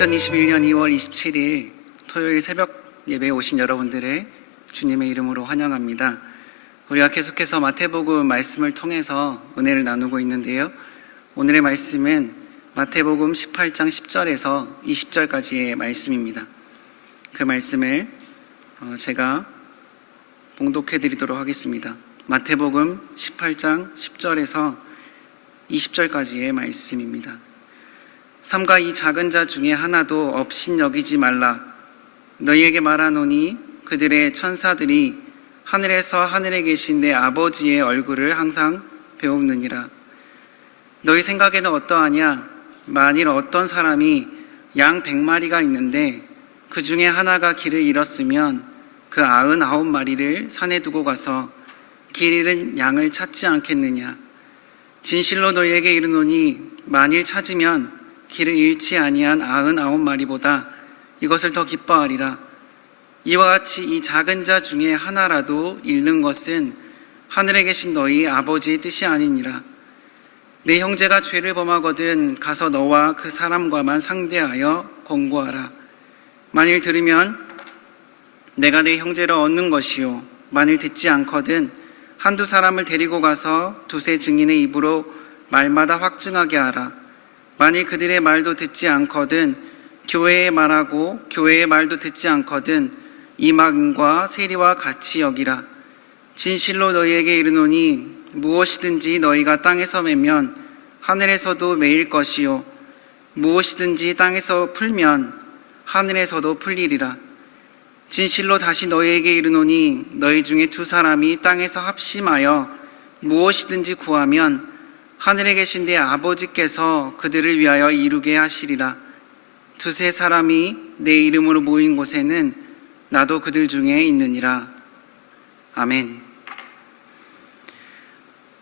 2021년 2월 27일 토요일 새벽 예배에 오신 여러분들을 주님의 이름으로 환영합니다. 우리가 계속해서 마태복음 말씀을 통해서 은혜를 나누고 있는데요. 오늘의 말씀은 마태복음 18장 10절에서 20절까지의 말씀입니다. 그 말씀을 제가 봉독해 드리도록 하겠습니다. 마태복음 18장 10절에서 20절까지의 말씀입니다. 삼가 이 작은 자 중에 하나도 업신여기지 말라. 너희에게 말하노니 그들의 천사들이 하늘에서 하늘에 계신 내 아버지의 얼굴을 항상 배우느니라. 너희 생각에는 어떠하냐? 만일 어떤 사람이 양 100마리가 있는데 그 중에 하나가 길을 잃었으면 그 99마리를 산에 두고 가서 길 잃은 양을 찾지 않겠느냐? 진실로 너희에게 이르노니 만일 찾으면 길을 잃지 아니한 99마리보다 이것을 더 기뻐하리라. 이와 같이 이 작은 자 중에 하나라도 잃는 것은 하늘에 계신 너희 아버지의 뜻이 아니니라. 내 형제가 죄를 범하거든 가서 너와 그 사람과만 상대하여 권고하라. 만일 들으면 내가 내 형제를 얻는 것이요, 만일 듣지 않거든 한두 사람을 데리고 가서 두세 증인의 입으로 말마다 확증하게 하라. 만일 그들의 말도 듣지 않거든 교회의 말하고 교회의 말도 듣지 않거든 이방인과 세리와 같이 여기라. 진실로 너희에게 이르노니 무엇이든지 너희가 땅에서 매면 하늘에서도 매일 것이요, 무엇이든지 땅에서 풀면 하늘에서도 풀리리라. 진실로 다시 너희에게 이르노니 너희 중에 두 사람이 땅에서 합심하여 무엇이든지 구하면 하늘에 계신 내 아버지께서 그들을 위하여 이루게 하시리라. 두세 사람이 내 이름으로 모인 곳에는 나도 그들 중에 있느니라. 아멘.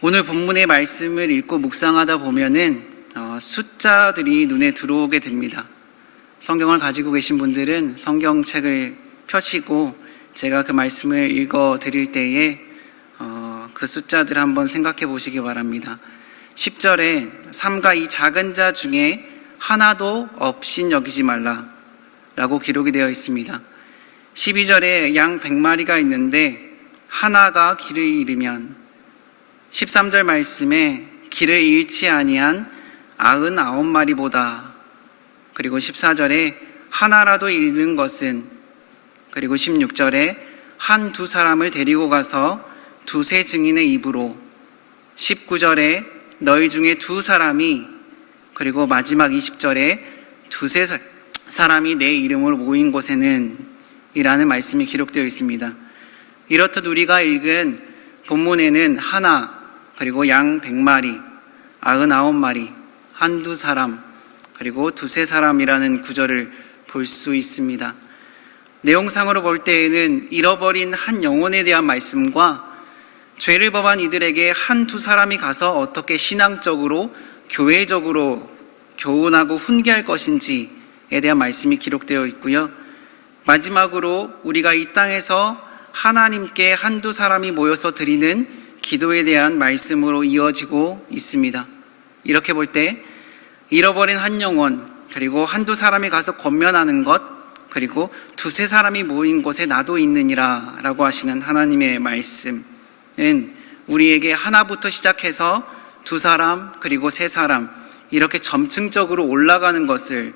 오늘 본문의 말씀을 읽고 묵상하다 보면은 숫자들이 눈에 들어오게 됩니다. 성경을 가지고 계신 분들은 성경책을 펴시고 제가 그 말씀을 읽어 드릴 때에 그 숫자들을 한번 생각해 보시기 바랍니다. 10절에 삼가 이 작은 자 중에 하나도 업신 여기지 말라 라고 기록이 되어 있습니다. 12절에 양 100마리가 있는데 하나가 길을 잃으면, 13절 말씀에 길을 잃지 아니한 99마리보다, 그리고 14절에 하나라도 잃는 것은, 그리고 16절에 한두 사람을 데리고 가서 두세 증인의 입으로, 19절에 너희 중에 두 사람이, 그리고 마지막 20절에 두세 사람이 내 이름으로 모인 곳에는 이라는 말씀이 기록되어 있습니다. 이렇듯 우리가 읽은 본문에는 하나, 그리고 양 100마리, 99마리, 한두 사람, 그리고 두세 사람이라는 구절을 볼 수 있습니다. 내용상으로 볼 때에는 잃어버린 한 영혼에 대한 말씀과 죄를 범한 이들에게 한두 사람이 가서 어떻게 신앙적으로, 교회적으로 교훈하고 훈계할 것인지에 대한 말씀이 기록되어 있고요. 마지막으로 우리가 이 땅에서 하나님께 한두 사람이 모여서 드리는 기도에 대한 말씀으로 이어지고 있습니다. 이렇게 볼 때 잃어버린 한 영혼, 그리고 한두 사람이 가서 권면하는 것, 그리고 두세 사람이 모인 곳에 나도 있느니라 라고 하시는 하나님의 말씀, 우리에게 하나부터 시작해서 두 사람, 그리고 세 사람, 이렇게 점층적으로 올라가는 것을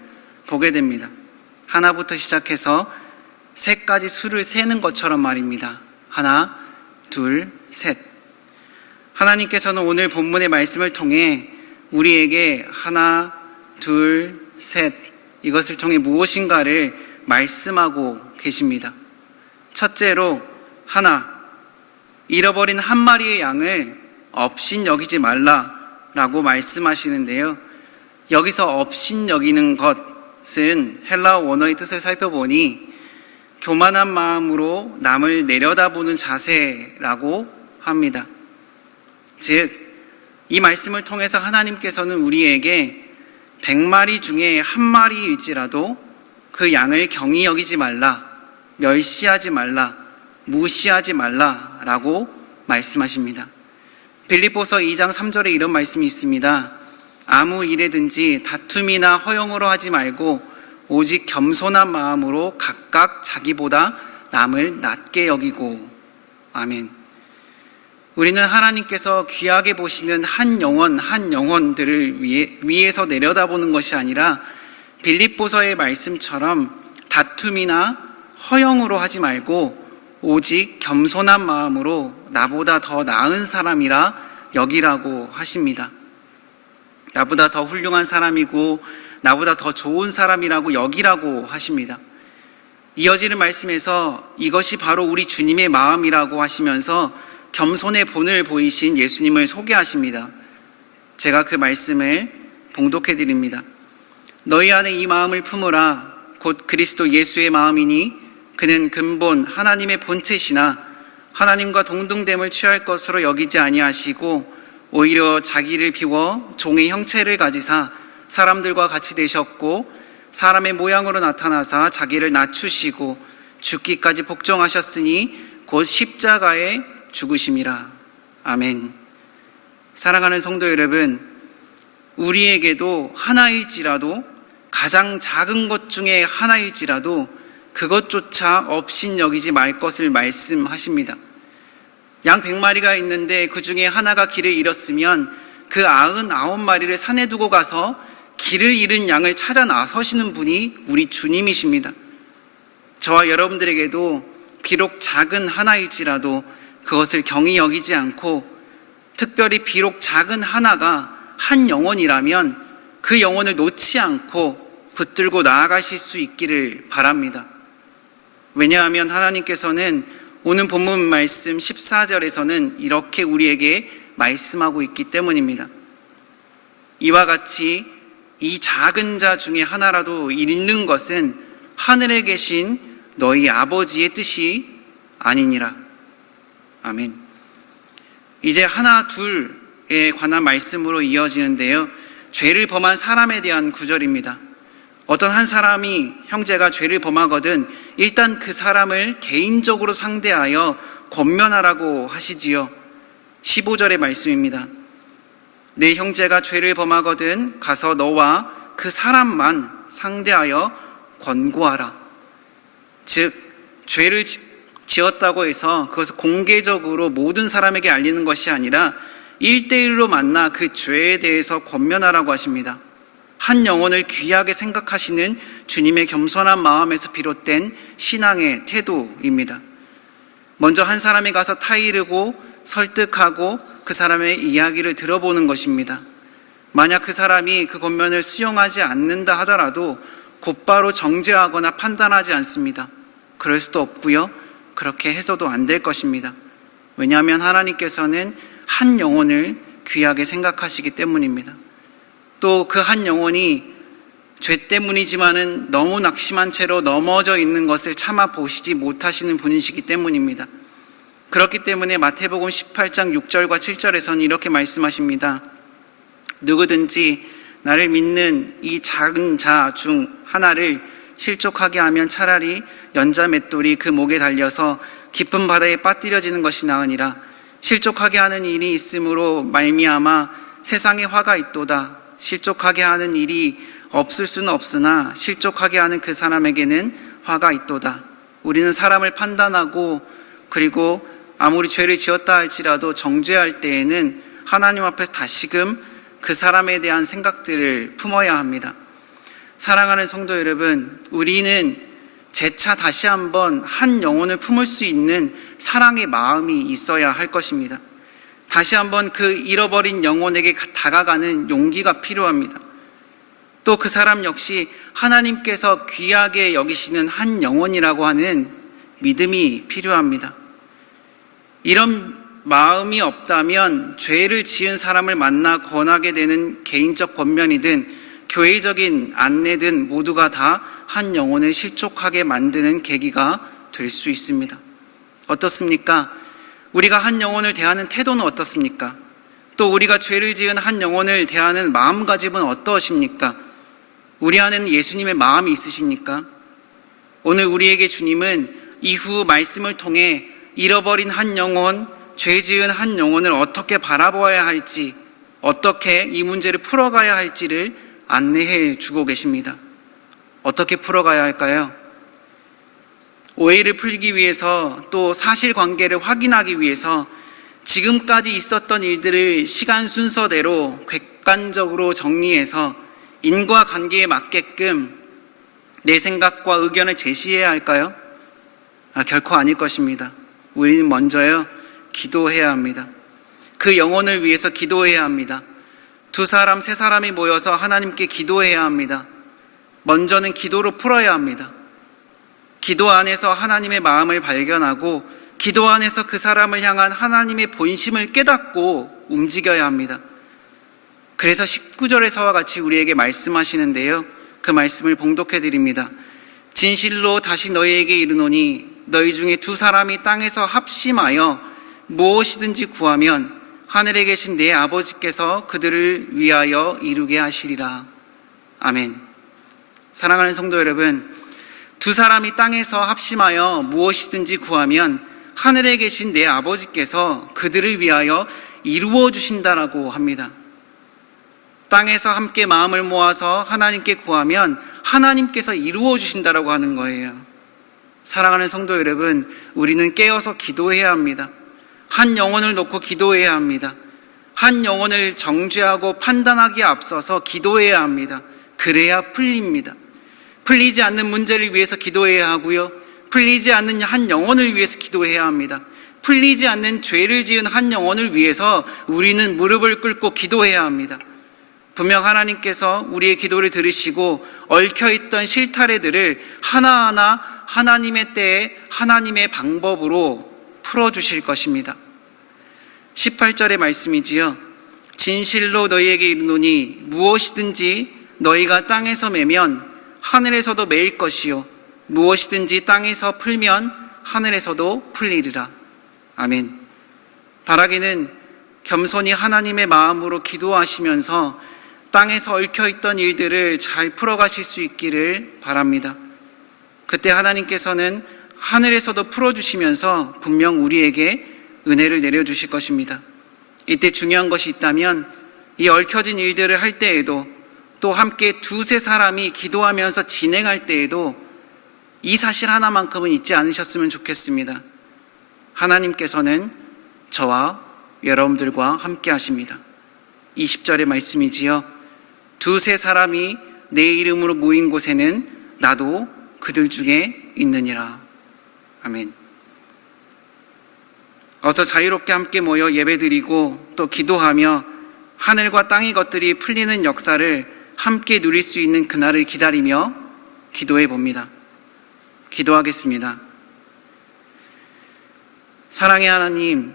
보게 됩니다. 하나부터 시작해서 세까지 수를 세는 것처럼 말입니다. 하나, 둘, 셋. 하나님께서는 오늘 본문의 말씀을 통해 우리에게 하나, 둘, 셋, 이것을 통해 무엇인가를 말씀하고 계십니다. 첫째로 하나, 잃어버린 한 마리의 양을 업신 여기지 말라라고 말씀하시는데요. 여기서 업신 여기는 것은 헬라어 원어의 뜻을 살펴보니 교만한 마음으로 남을 내려다보는 자세라고 합니다. 즉, 이 말씀을 통해서 하나님께서는 우리에게 100마리 중에 한 마리일지라도 그 양을 경히 여기지 말라, 멸시하지 말라, 무시하지 말라라고 말씀하십니다. 빌립보서 2장 3절에 이런 말씀이 있습니다. 아무 일에든지 다툼이나 허용으로 하지 말고 오직 겸손한 마음으로 각각 자기보다 남을 낮게 여기고. 아멘. 우리는 하나님께서 귀하게 보시는 한 영혼들을 위에서 내려다보는 것이 아니라 빌립보서의 말씀처럼 다툼이나 허영으로 하지 말고 오직 겸손한 마음으로 나보다 더 나은 사람이라 여기라고 하십니다. 나보다 더 훌륭한 사람이고 나보다 더 좋은 사람이라고 여기라고 하십니다. 이어지는 말씀에서 이것이 바로 우리 주님의 마음이라고 하시면서 겸손의 본을 보이신 예수님을 소개하십니다. 제가 그 말씀을 봉독해 드립니다. 너희 안에 이 마음을 품으라. 곧 그리스도 예수의 마음이니 그는 근본 하나님의 본체시나 하나님과 동등됨을 취할 것으로 여기지 아니하시고 오히려 자기를 비워 종의 형체를 가지사 사람들과 같이 되셨고 사람의 모양으로 나타나사 자기를 낮추시고 죽기까지 복종하셨으니 곧 십자가에 죽으심이라. 아멘. 사랑하는 성도 여러분, 우리에게도 하나일지라도, 가장 작은 것 중에 하나일지라도 그것조차 업신여기지 말 것을 말씀하십니다. 양 100마리가 있는데 그 중에 하나가 길을 잃었으면 그 99마리를 산에 두고 가서 길을 잃은 양을 찾아 나서시는 분이 우리 주님이십니다. 저와 여러분들에게도 비록 작은 하나일지라도 그것을 경히 여기지 않고, 특별히 비록 작은 하나가 한 영혼이라면 그 영혼을 놓지 않고 붙들고 나아가실 수 있기를 바랍니다. 왜냐하면 하나님께서는 오늘 본문 말씀 14절에서는 이렇게 우리에게 말씀하고 있기 때문입니다. 이와 같이 이 작은 자 중에 하나라도 잃는 것은 하늘에 계신 너희 아버지의 뜻이 아니니라. 아멘. 이제 하나 둘에 관한 말씀으로 이어지는데요, 죄를 범한 사람에 대한 구절입니다. 어떤 한 사람이, 형제가 죄를 범하거든 일단 그 사람을 개인적으로 상대하여 권면하라고 하시지요. 15절의 말씀입니다. 내 형제가 죄를 범하거든 가서 너와 그 사람만 상대하여 권고하라. 즉, 죄를 지었다고 해서 그것을 공개적으로 모든 사람에게 알리는 것이 아니라 1대1로 만나 그 죄에 대해서 권면하라고 하십니다. 한 영혼을 귀하게 생각하시는 주님의 겸손한 마음에서 비롯된 신앙의 태도입니다. 먼저 한 사람이 가서 타이르고 설득하고 그 사람의 이야기를 들어보는 것입니다. 만약 그 사람이 그 권면을 수용하지 않는다 하더라도 곧바로 정죄하거나 판단하지 않습니다. 그럴 수도 없고요, 그렇게 해서도 안 될 것입니다. 왜냐하면 하나님께서는 한 영혼을 귀하게 생각하시기 때문입니다. 또 그 한 영혼이 죄 때문이지만은 너무 낙심한 채로 넘어져 있는 것을 참아 보시지 못하시는 분이시기 때문입니다. 그렇기 때문에 마태복음 18장 6절과 7절에서는 이렇게 말씀하십니다. 누구든지 나를 믿는 이 작은 자 중 하나를 실족하게 하면 차라리 연자 맷돌이 그 목에 달려서 깊은 바다에 빠뜨려지는 것이 나으니라. 실족하게 하는 일이 있으므로 말미암아 세상에 화가 있도다. 실족하게 하는 일이 없을 수는 없으나 실족하게 하는 그 사람에게는 화가 있도다. 우리는 사람을 판단하고 그리고 아무리 죄를 지었다 할지라도 정죄할 때에는 하나님 앞에서 다시금 그 사람에 대한 생각들을 품어야 합니다. 사랑하는 성도 여러분, 우리는 재차 다시 한번 한 영혼을 품을 수 있는 사랑의 마음이 있어야 할 것입니다. 다시 한번 그 잃어버린 영혼에게 다가가는 용기가 필요합니다. 또 그 사람 역시 하나님께서 귀하게 여기시는 한 영혼이라고 하는 믿음이 필요합니다. 이런 마음이 없다면 죄를 지은 사람을 만나 권하게 되는 개인적 권면이든 교회적인 안내든 모두가 다 한 영혼을 실족하게 만드는 계기가 될 수 있습니다. 어떻습니까? 우리가 한 영혼을 대하는 태도는 어떻습니까? 또 우리가 죄를 지은 한 영혼을 대하는 마음가짐은 어떠십니까? 우리 안에는 예수님의 마음이 있으십니까? 오늘 우리에게 주님은 이후 말씀을 통해 잃어버린 한 영혼, 죄 지은 한 영혼을 어떻게 바라보아야 할지, 어떻게 이 문제를 풀어가야 할지를 안내해 주고 계십니다. 어떻게 풀어가야 할까요? 오해를 풀기 위해서, 또 사실관계를 확인하기 위해서 지금까지 있었던 일들을 시간 순서대로 객관적으로 정리해서 인과관계에 맞게끔 내 생각과 의견을 제시해야 할까요? 결코 아닐 것입니다. 우리는 먼저요, 기도해야 합니다. 그 영혼을 위해서 기도해야 합니다. 2사람, 3사람이 모여서 하나님께 기도해야 합니다. 먼저는 기도로 풀어야 합니다. 기도 안에서 하나님의 마음을 발견하고 기도 안에서 그 사람을 향한 하나님의 본심을 깨닫고 움직여야 합니다. 그래서 19절에서와 같이 우리에게 말씀하시는데요, 그 말씀을 봉독해 드립니다. 진실로 다시 너희에게 이르노니 너희 중에 2사람이 땅에서 합심하여 무엇이든지 구하면 하늘에 계신 내 아버지께서 그들을 위하여 이루게 하시리라. 아멘. 사랑하는 성도 여러분, 2사람이 땅에서 합심하여 무엇이든지 구하면 하늘에 계신 내 아버지께서 그들을 위하여 이루어 주신다라고 합니다. 땅에서 함께 마음을 모아서 하나님께 구하면 하나님께서 이루어 주신다라고 하는 거예요. 사랑하는 성도 여러분, 우리는 깨어서 기도해야 합니다. 한 영혼을 놓고 기도해야 합니다. 한 영혼을 정죄하고 판단하기에 앞서서 기도해야 합니다. 그래야 풀립니다. 풀리지 않는 문제를 위해서 기도해야 하고요, 풀리지 않는 한 영혼을 위해서 기도해야 합니다. 풀리지 않는 죄를 지은 한 영혼을 위해서 우리는 무릎을 꿇고 기도해야 합니다. 분명 하나님께서 우리의 기도를 들으시고 얽혀있던 실타래들을 하나하나 하나님의 때에 하나님의 방법으로 풀어주실 것입니다. 18절의 말씀이지요. 진실로 너희에게 이르노니 무엇이든지 너희가 땅에서 매면 하늘에서도 매일 것이요 무엇이든지 땅에서 풀면 하늘에서도 풀리리라. 아멘. 바라기는 겸손히 하나님의 마음으로 기도하시면서 땅에서 얽혀있던 일들을 잘 풀어가실 수 있기를 바랍니다. 그때 하나님께서는 하늘에서도 풀어주시면서 분명 우리에게 은혜를 내려주실 것입니다. 이때 중요한 것이 있다면 이 얽혀진 일들을 할 때에도, 또 함께 2-3사람이 기도하면서 진행할 때에도 이 사실 하나만큼은 잊지 않으셨으면 좋겠습니다. 하나님께서는 저와 여러분들과 함께 하십니다. 20절의 말씀이지요. 2-3사람이 내 이름으로 모인 곳에는 나도 그들 중에 있느니라. 아멘. 어서 자유롭게 함께 모여 예배드리고 또 기도하며 하늘과 땅의 것들이 풀리는 역사를 함께 누릴 수 있는 그날을 기다리며 기도해 봅니다. 기도하겠습니다. 사랑의 하나님,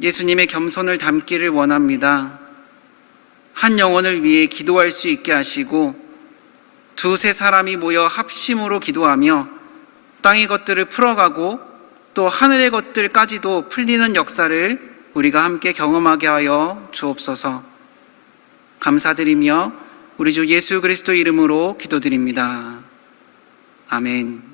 예수님의 겸손을 담기를 원합니다. 한 영혼을 위해 기도할 수 있게 하시고 2-3사람이 모여 합심으로 기도하며 땅의 것들을 풀어가고 또 하늘의 것들까지도 풀리는 역사를 우리가 함께 경험하게 하여 주옵소서. 감사드리며 우리 주 예수 그리스도 이름으로 기도드립니다. 아멘.